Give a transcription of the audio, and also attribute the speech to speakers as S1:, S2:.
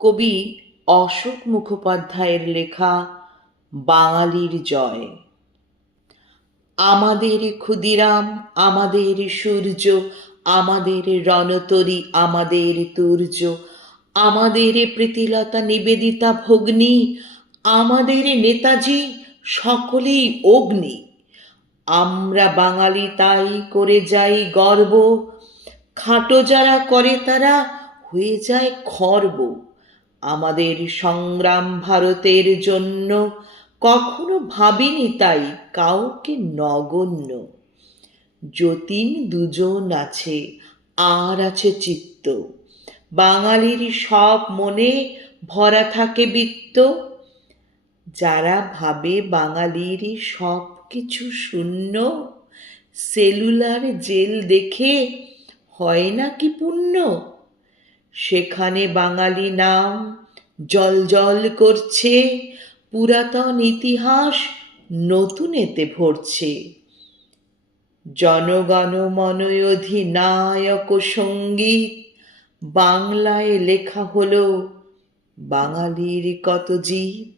S1: কবি অশোক মুখোপাধ্যায়ের লেখা বাঙালির জয়। আমাদের ক্ষুদিরাম, আমাদের সূর্য, আমাদের রণতরী, আমাদের তুর্য, আমাদের প্রীতিলতা নিবেদিতা ভগ্নী, আমাদের নেতাজি সকলেই অগ্নি। আমরা বাঙালি তাই করে যাই গর্ব, খাটো যারা করে তারা হয়ে যায় খর্ব। আমাদের সংগ্রাম ভারতের জন্য কখনো ভাবিনি তাই কাউকে নগণ্য। যতীন দুজন আছে, আর আছে চিত্ত। বাঙালির সব মনে ভরা থাকে বৃত্ত। যারা ভাবে বাঙালির সব কিছু শূন্য, সেলুলার জেল দেখে হয় না কি পুণ্য? সেখানে বাঙালি নাম জল জল করছে, পুরাতন ইতিহাস নতুন এতে ভরছে। জনগণ মনোয়ধিনায়ক সংগীত, বাংলায় লেখা হলো বাঙালির কত জিত